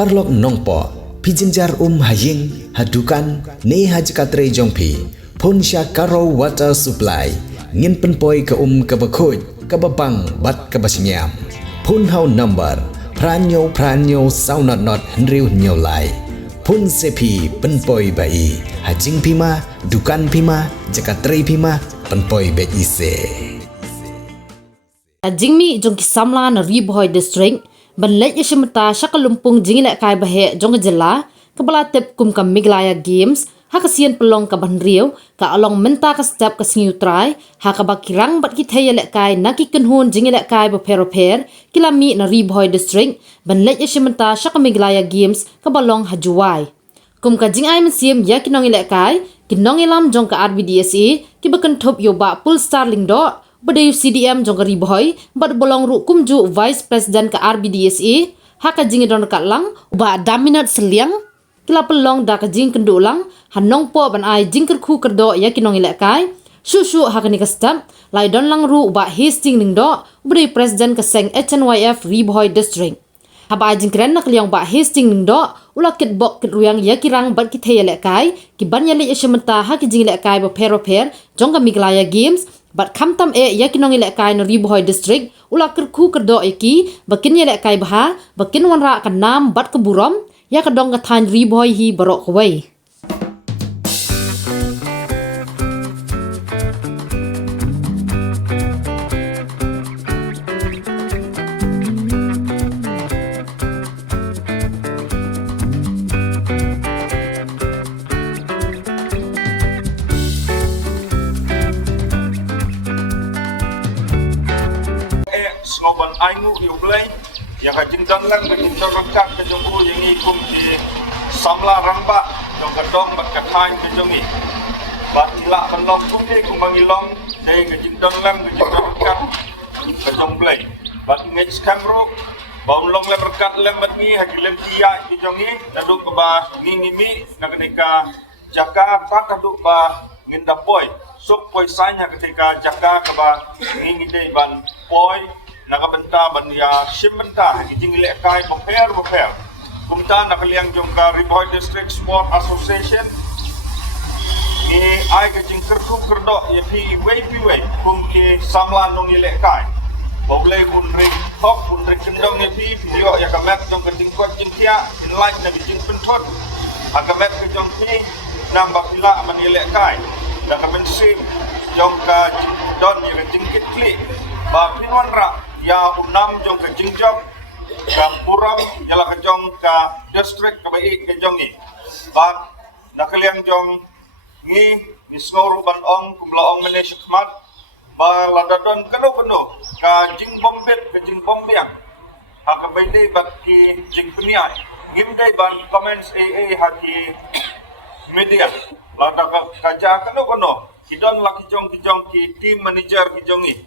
parlok nongpo pijinjar haying hadukan ne hajkatre jongpi pon sya karo water supply ngin penpoi ke kebakhoj kebabang bat kebasnyam pun hau number pranyo saunat not henriu nyolai pun sepi penpoi bai hajing pima dukan pima jakatre pima penpoi be ise Jingmi jong kisamla na Riboy district banlek yashimta shakalumpung jingile kai bahe jong jela kabala tep kum kam miglaya games hakasian pelong ka banriu ka along menta ka step ka singiu try hakabakirang bat kithaya le kai nakikenhun jingile kai ba per kilami na Riboy district banlek yashimta shakamiglaya games ka balong hajuai kum ka jingay mensim ya kinong ile kai kinong ilam jong ka RBDSA kibakan top yoba pul starling do Badayu CDM jong Riboy bad bolong ru kumju Vice President ke RBDSA haka jingi don kat lang ba daminat seliang kila pelong da ka jing kendu lang hanong po ban ai jing kerku kerdo ya kinong ilek kai susu haka ni ka stamp lai don lang ru ba Hastings ning do Badayu President ke seng HNYF Riboy District haba jing keren nak liang ba Hastings ning do ula kit bok kit ruyang ya kirang bad kithe ilek kai ki ban ya le yashmenta haki jing ilek kai ba per jong ka miglaya games Bat kamtam ya kinong ilek kai no Riboy district ula kerku kerdo eki bakin ilek kai baha bakin wanra kan nam bat keburom ya kedong kathan Riboy hi barok wei ngoban aingu iublay yang kajingdang lang kajingdang rangkat kajungku yang ikum di samla ramba yang kadong bat kathain kajungi bat ila benong kumbi kumbangilong dari kajingdang lang kajingdang rangkat kajungblay bat ngej skamro baumlong le berkat lembat ni hagilem kia kajungi daduk ba ngingimi nakenika jaka tak daduk ba ngindapoy sok poi sanya ketika jaka kaba ngingide ban poi nakabenta ban ya shimenta kijing ile kai boper kumta nakaliang jongka Riboy District Sport Association ni ai kijing kerku kerdo ye pi wei kum ki samlan nong ile kai boleh pun ring top pun ring kendong ye pi video ya kamet jong kijing kuat jingkia in like na kijing pentot akamet kijong pi nambah pila man ile kai dan kapensim jongka don ye kijing kitli ba pinwan ra ya unam jong ke jingjong ka purap jala ke jong ka district ka bai ke jong ni ba nakaliang jong ni nisnoru ban ong kumla ong mene shikmat ba ladadon kano ka jing bombet ke jing bombiang ha ka bai dei bat ki jing punia gimdai ban comments haki media lada ka kaja kano hidon laki jong ki team manager ki jong ni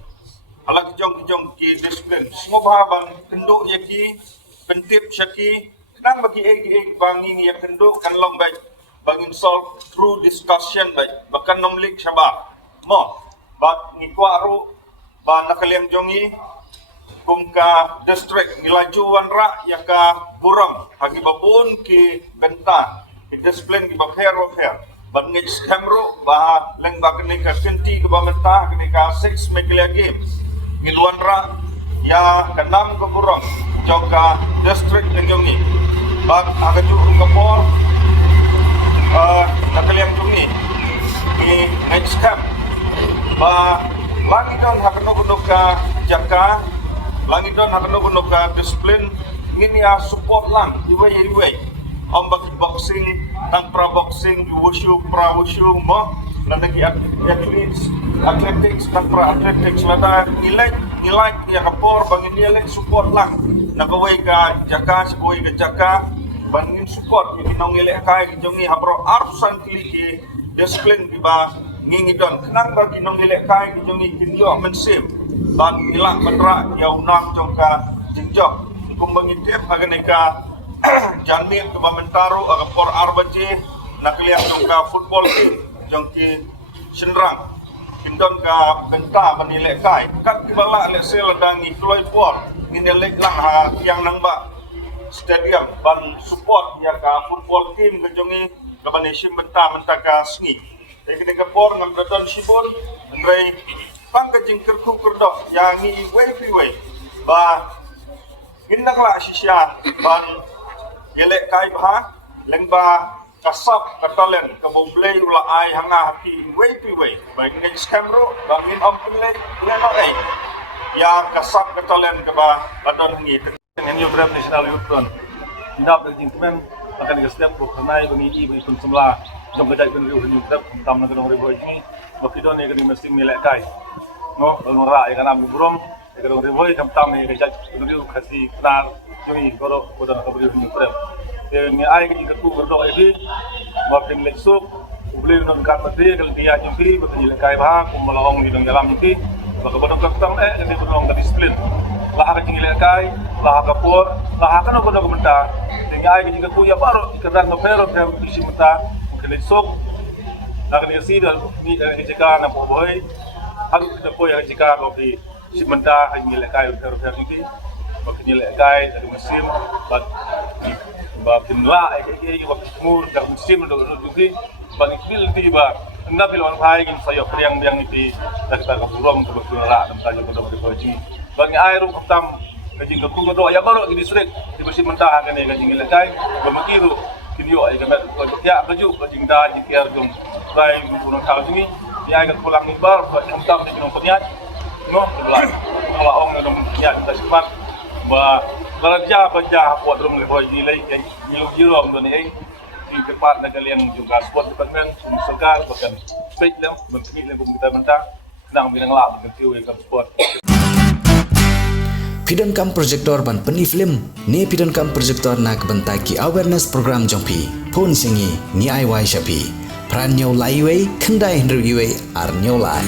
ala kijong ki disiplin semua bahaban kenduk yaki pentip syaki nang bagi bangi ni ya kenduk kan long baik bangin solve through discussion baik bahkan nomlik syabab mo bat ni kwaru ba nakaliam jongi kumka district nilaju wanra yaka burang hagi babun ki benta ki disiplin ki bakher bat ngej kamro ba leng bakni ka kenti ki bamenta ki ka 6 meglia game Ngiluanra ya kenam ke burung joka district nengyongi bak agaju kapor nakaliam jungi di next camp ba lagi don hakno ka jaka lagi don hakno ka disiplin ngini ya support lang iwe ombak boxing tang pra boxing wushu pra wushu mo nanti athletics dan pra athletics lada nilai ya kapor bangin dia lek support lang nakawai ka jaka sekoi ka jaka bangin support ki nong ile kai ki jongi habro arsan ki disiplin ki ba ngingi don kenang bagi nong ile kai ki jongi kinyo mensim ban ilak menra ya unang jongka jingjok kumbangin tep aganeka janmir ke Bamentaru agapor arbace nakliang jongka football team jongki senrang indon ka benta menilai kai kat kibala lek sel dangi kloi por nginelek lang ha yang nang ba stadium ban support ya ka football team kejongi gaban isim benta ka sngi jadi kapor ngam dodon sibun ndrei pang kejing kerku kerdo yang ni way ba gindak la sisya ban gelek kai bah lengba kasap katalen kabomblei ula ai hanga hati way ba ngin skamro ba ngin omplei leno ai ya kasap katalen ke ba badon ngi dengan Youth Rep National Youth Front. Tidak berjing teman akan setiap berkenai bagi pun semula jom kedai pun Youth Rep tam nak kena ribu ini bakidon yang kena mesti milek kai. No, balmora yang kena burom yang kena ribu ini tam yang kedai pun kasih kenar joni koro kodan nak beri Youth Rep. Yang ai kita tu berdua ini bakin lesuk boleh nak katri kalau dia nyampi betul kai bah kumbalong di dalam nyampi baka bodong katang ini bodong disiplin. Lah ka jingile kai lah ka por lah ka no bodong menta sehingga ai jingga ku ya baru ikan no pero ke bisi menta mungkin sok nak ni si dan ni jika na po boy aku kita po ya jika ko di si menta jingile kai pero itu bakin jingile kai dari musim bakin la ke bakin timur dari musim do juga bakin fil tiba anda bilang hai gin sayo priang itu kita ka burong ke bakin la dan tanya bodong di boji bagi air ukam kajing ku ngodo ya baru ini sulit di bersih mentah kan ya kajing lekai bamakiru video ai gamet ya baju kajing da jikir jom rai bunuh tahu sini ya agak pulang ibar buat hentam di gunung Peniat no sebelah kalau orang gunung Peniat kita cepat ba belajar baca buat rum leboi di lai jiro don ai di tempat negalian juga sport department serkar bahkan spek lam berkini lam kita mentah nang binang lah berkentiu yang sport Pidon kam projector ban peni film ni pidon kam projector nak bentaki awareness program jongpi pon singi ni ai wai shapi pran nyau lai wei kendai hendru yue ar nyau lai